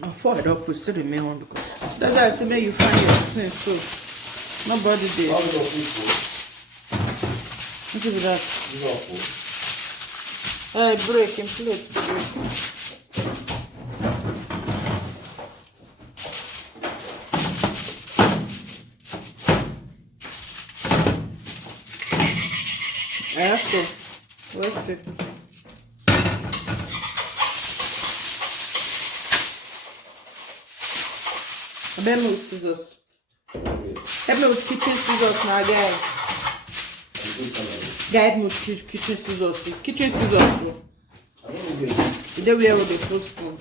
Before I don't put still the main one because that's why I say you find your thing so nobody did. What is that? Hey, break in plate. I have to. Let's see. Help me with scissors. Help me with kitchen scissors now, guys. Guide me with kitchen scissors. Kitchen scissors. Today we are with the full spoon.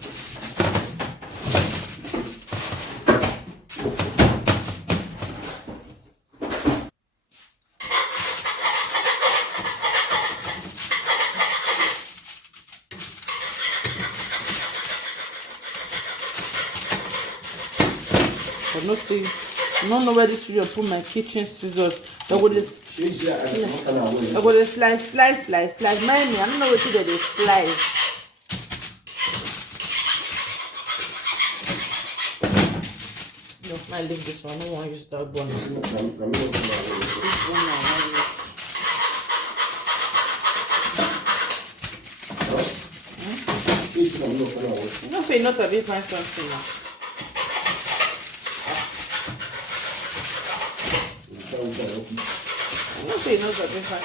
I don't know where this should put my kitchen scissors. I go to slice. Mind me, I don't know what to do. They slice. No, I leave this one. I don't want to use that one. This one I want. No, say not a bit find something now. Okay, no, but I'm not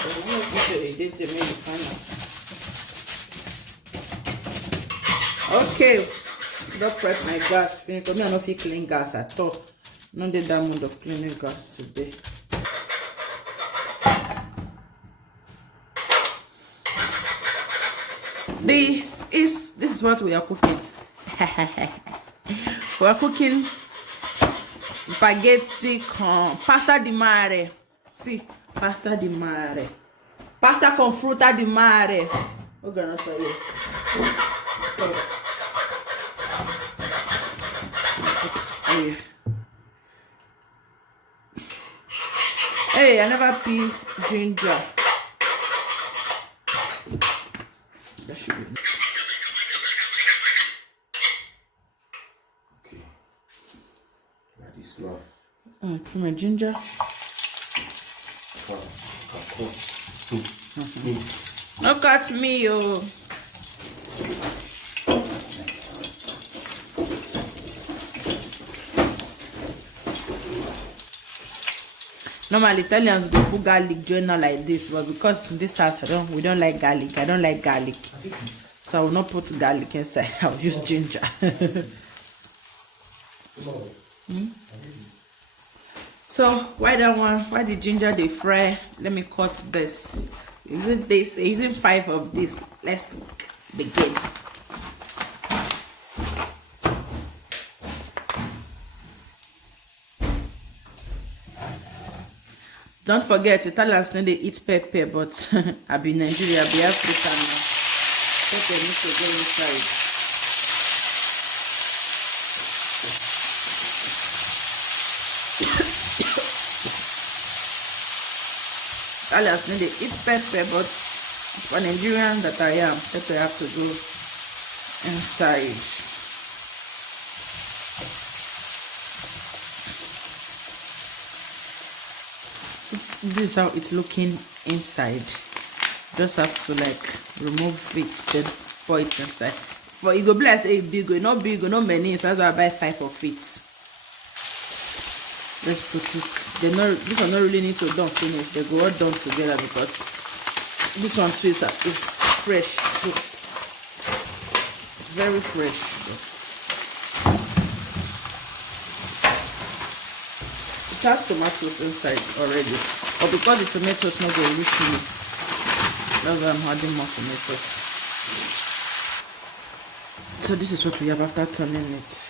okay, don't prep my gas. Because me, I don't feel clean gas at all. Not the diamond of cleaning gas today. This is what we are cooking. We are cooking spaghetti con pasta di mare. See, pasta di mare. Pasta con frutta di mare. Oh, God, not sorry. So, hey, I never peel ginger. That should be. Okay. That is now. Put my ginger. Look at me, yo. Normally Italians go put garlic journal like this, but because in this house we don't like garlic. I don't like garlic, so I will not put garlic inside. I'll use ginger. So why the ginger they fry? Let me cut this. Using 5 of this. Let's begin. Don't forget, Italians know they eat pepper, but I be Nigeria, I be African now. Pepper needs to go inside. Italians know they eat pepper, but for Nigerian that I am, pepper have to go inside. This is how it's looking inside. Just have to like remove it, then pour it inside. For it go be like say big, not big, not many. So that's why I buy 5 of it. Let's put it. This one not really need to done finish. They go all done together because this one too is fresh. So it's very fresh. So. It has tomatoes inside already, but because the tomatoes not going to reach me, that's why I'm adding more tomatoes. So this is what we have after turning it.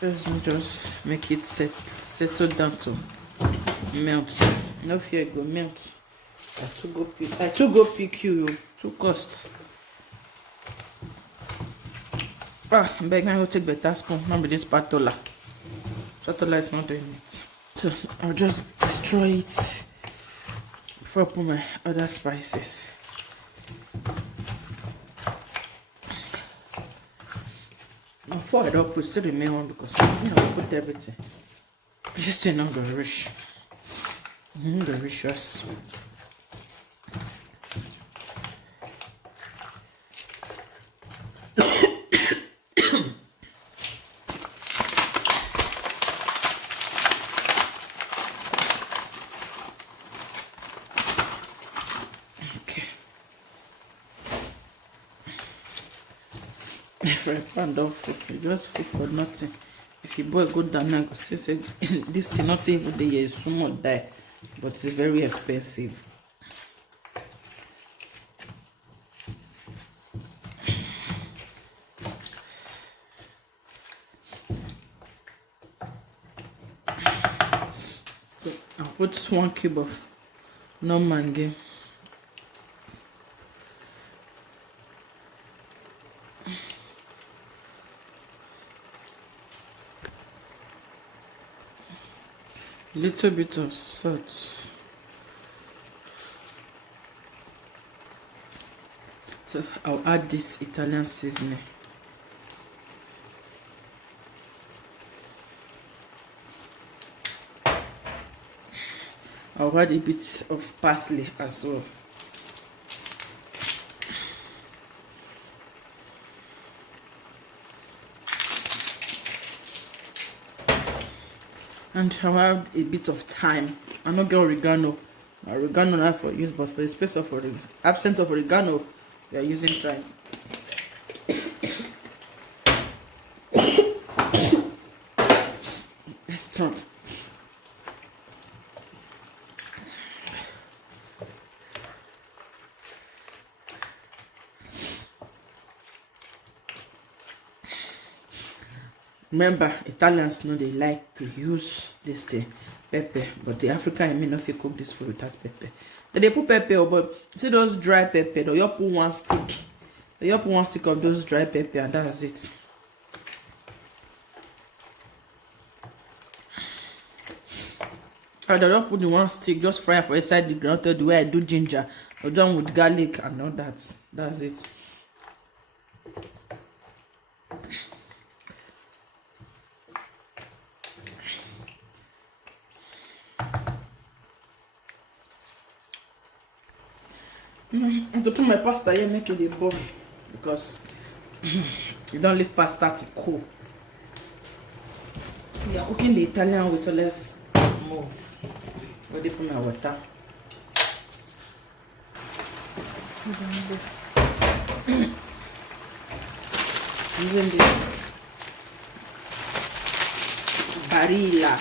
Let's just make it settle down to melt. No fear, it go melt. I to go pick you, to cost. I beg me, I will take better spoon. Not with this spatula. Spatula is not doing it. So I'll just destroy it before I put my other spices. 4 I don't put still remain one because you know I put everything. Just still not gonna rich. Delicious. If I pan don't food, you just food for nothing. If you boil good down now, see say this thing not even the year so much die, but it's very expensive. So I'll put 1 cube of non-mangi. Little bit of salt. So I'll add this Italian seasoning. I'll add a bit of parsley as well. And I'll add a bit of thyme. I don't get oregano. Oregano not for use, but for the space of absent of oregano, we are using thyme. Let's turn. Remember, Italians know they like to use this thing, pepper, but the African I may not fit cook this food without pepper. Then they put pepper, but see those dry pepper, they you put 1 stick. They you put 1 stick of those dry pepper, and that's it. I don't put the 1 stick, just fry for inside the ground, the way I do ginger, or done with garlic and all that. That's it. I'm to put my pasta here, make it a bowl because you don't leave pasta to cool. We are cooking the Italian way, so let's move. Already put my water. Using this barilla.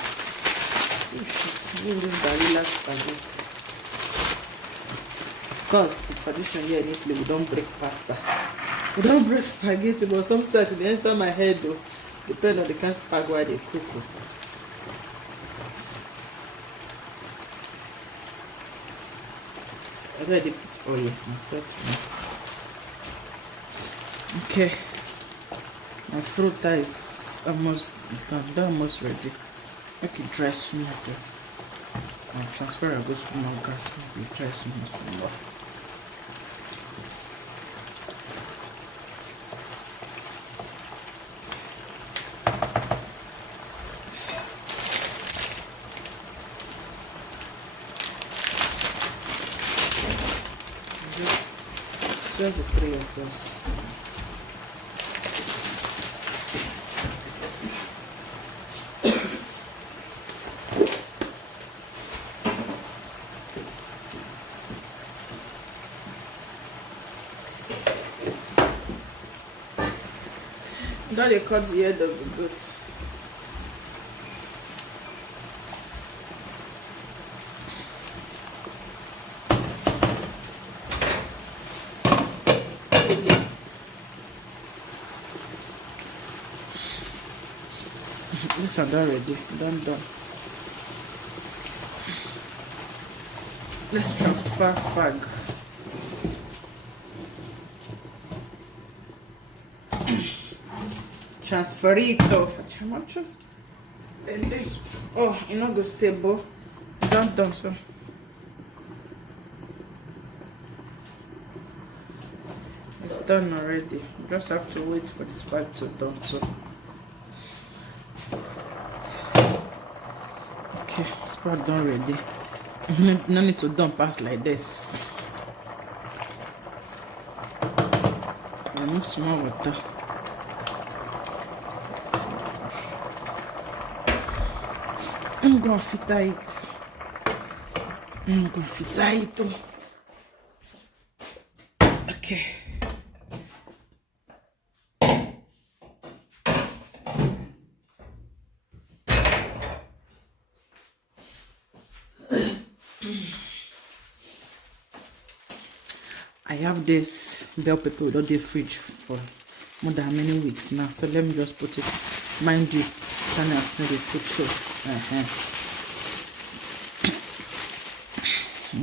Oh shit, using this barilla spaghetti. Of course, the tradition here in Italy, we don't break pasta. We don't break spaghetti, but sometimes it enter my head though. Depending on the kind of spaghetti they cook. I already put oil and salt. Okay. My fruit is almost done. They're almost ready. Make it dry soon. I'll transfer a good small gas. Maybe dry soon. Just the 3 of us. Now they cut the head of the goat. This one already done. Let's transfer spag. Transfer it off. Then this, oh, you know, go stable. Done, so. It's done already. You just have to wait for the spag to done, so. spag done ready. No need to dump pass like this. Remove small water. I'm gonna filter it. Okay. I have this bell pepper without the fridge for more than many weeks now, so let me just put it. Mind you, turn out not the food, so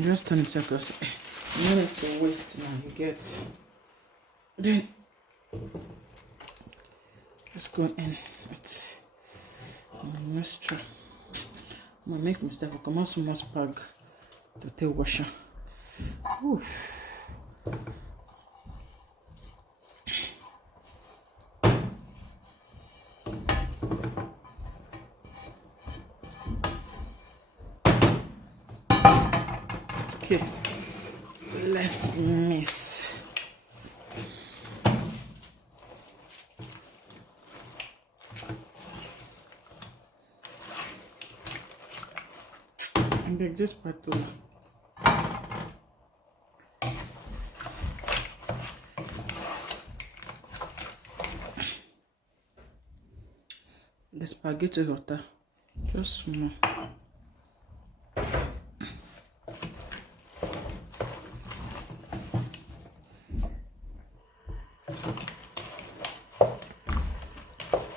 just turn it across. You don't need to waste now. You get then just go in with moisture. I'm gonna make mistake. Come on, some more spag to take washer. Oof. Okay, let's mix. And then just part of the spaghetti water, just small.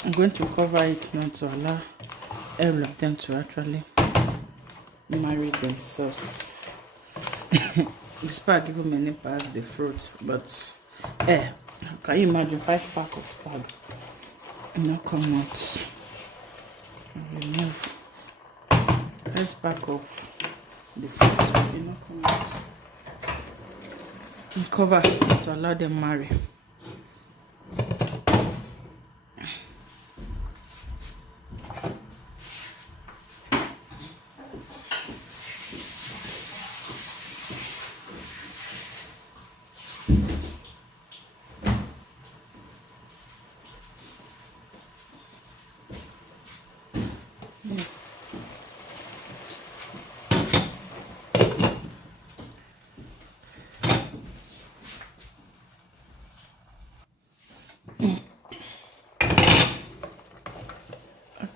I'm going to cover it now to allow all of them to actually marry themselves. The spag even many past the fruit, but can you imagine 5 packs of spag? Not come out. Remove 5 pack of the fruit. Not come out. And cover to allow them marry.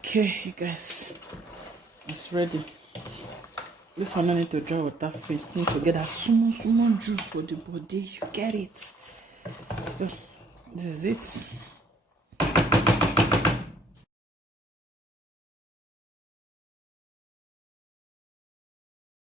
Okay, you guys, it's ready. This one I need to dry water first. Need to get that small juice for the body. You get it. So this is it.